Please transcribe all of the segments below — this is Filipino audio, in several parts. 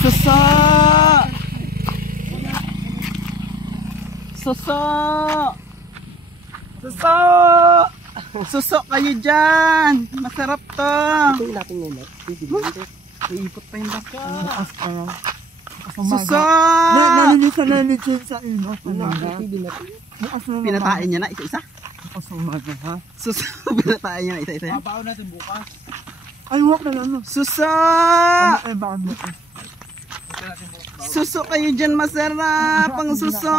Suso! Suso! Suso! Suso kayo dyan! Masarap to! Ito natin ngayon. Iipot pa yung baka. Suso! Nalilisa sa ino. Pinatain niya na isa-isa? Suso! Pinatain niya na isa-isa? Papaw natin bukas. Ay, wak na lang. Suso! Ay, baka mo. Suso kayo dyan, masarap ang suso!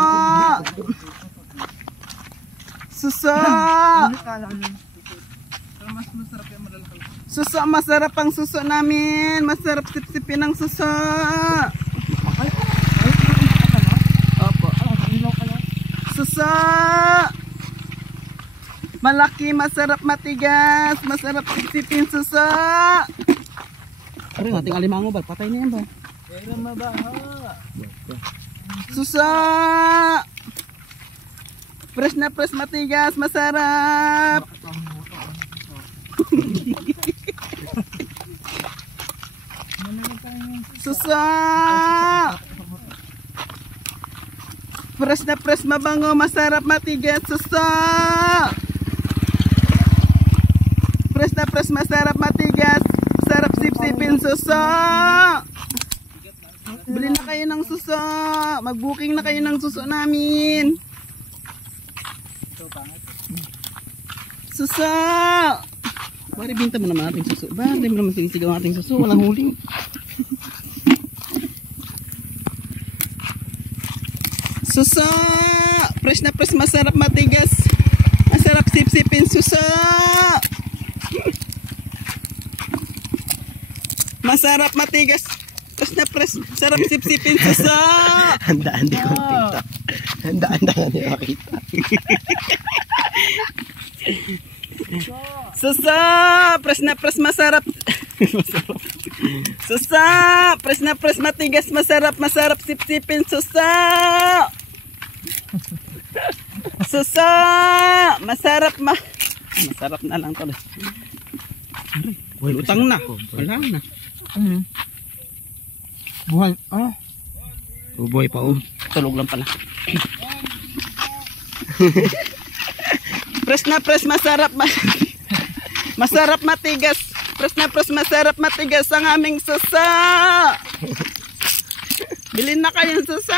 Suso! Suso, masarap ang suso namin. Masarap sipsipin ang suso. Opo. Suso! Malaki, masarap matigas. Masarap sipsipin suso. Pero nating alimango ba? Patay na yan ba? Pero mabaha. Suso! Fresh na fresh, matigas, masarap. Suso! Fresh na fresh, mabango, masarap, matigas, suso! Fresh na fresh, masarap, matigas, sarap sipsipin, suso! Bili na kayo ng suso. Mag-booking na kayo ng suso namin. Suso! Bari, binta mo naman ating suso. Bari mo naman sinisigaw ating suso. Walang huli. Suso! Fresh na fresh, masarap, matigas. Masarap sipsipin, suso! Masarap, matigas. Fresh na fresh, sarap sipsipin, suso! Handaan di ko makita. Handaan na nga makita. Suso! Fresh na fresh, masarap. Suso! Fresh na fresh, matigas, masarap, masarap sipsipin, suso! Suso! Masarap, masarap na lang to. Utang na. Wala na. Buhay. Ah. Buhay pa oh. Tulog lang pala. Fresh na fresh, masarap, masarap, matigas. Fresh na fresh, masarap, matigas ang aming suso. Bilhin na kayo ng suso.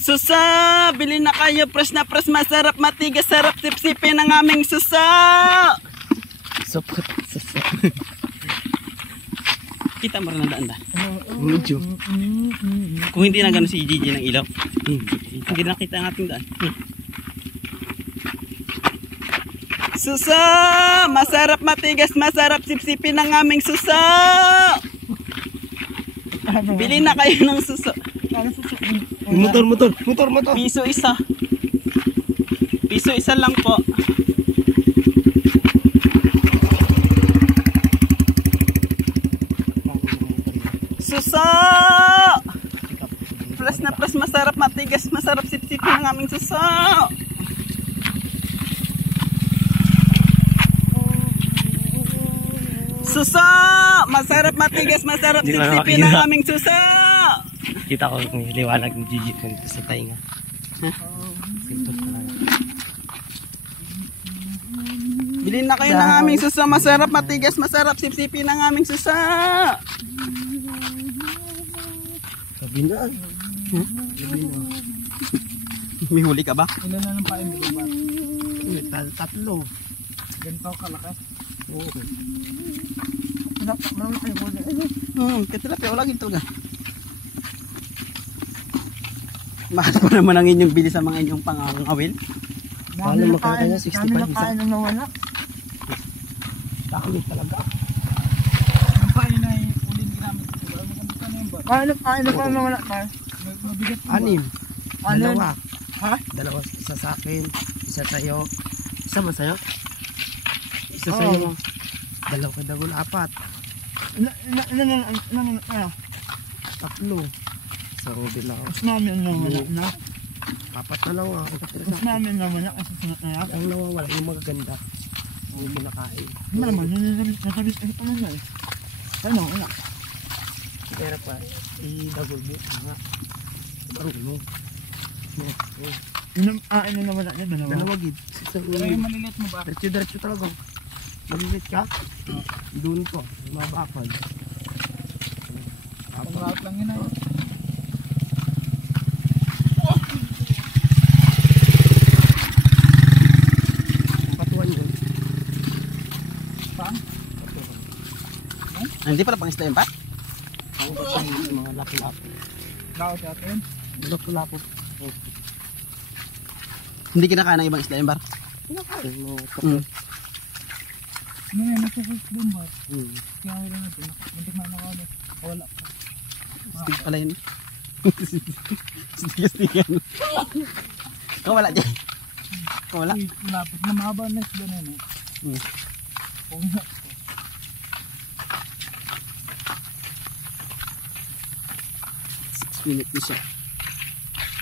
Suso, bilhin na kayo. Fresh na fresh, masarap, matigas, sarap sipsipin ang aming suso. Sopot. Suso. Kita mo rin ang daan. Medyo. Kung hindi na gano'n si Gigi ng ilaw, hindi na kita ang ating daan. Suso! Masarap, matigas, masarap sipsipin ang aming suso! Bili na kayo ng suso. Motor. Piso isa. Piso isa lang po. Suso! Plus na plus, masarap, matigas, masarap sipsipin ang aming suso. Suso! Masarap, matigas, masarap sipsipin ang aming suso. Kita ko yung liwanag ng Gigi dito sa tainga. Bilhin na kayo ng aming suso. Masarap, matigas, masarap sipsipin ang aming suso. Sabi na. May huli ka ba? Ilan na ng pain mo ba? Tatlo. Ganito kalaki. Oo. Marami tayo po dyan. Katilapia, wala ginto ka. Mahal po naman ang inyong bili sa mga inyong pangangawil. Paano makakaya 65 Dami na kain na nawala. Dami talaga. Ang pain ay uling ginamit ko. Magkano na yun ba? Kain na pa nawala tayo. Mabigat mo ba? 6. Dalawa. Ha? Dalawa. Isa sa akin. Isa sa'yo. Isa man sa'yo? Isa sa'yo. Dalawa ka dagol. 4. Ano? Tatlo. Isang bilaw. Mas namin naman na. Apat na lang ako. Mas namin naman na kasi sunod na yan. Ang nawawala yung magaganda. Yung kinakain. Hindi naman, nasabit ang ano na eh. Ano, ano? Pero pa, i-dagulbo. Nga. Marunong. Ano naman na yan, dalawa. Dalawa gid. Pero yung malilit mo ba? Diretso talaga. Malilit ka? Doon ko. Mabakal. Pag-route lang yun ay. Patuan yun. Saan? Hindi pala pang isda yun pa? Ang patuan yung mga lapu-lapu. Lao sa atin. Lapu-lapu. Hindi kinakain ng ibang isda yun, bar? Kinakain mo. Ano nga, nasa-first boom ba? Hmm. Kaya wala natin. Muntik na nakawala. Wala. Stig pala yun. Stig yan. Kawala dyan. Kawala. Uy, malapit na mahaba na isda na yun eh. Hmm. Oo nga. 6 minutes na siya.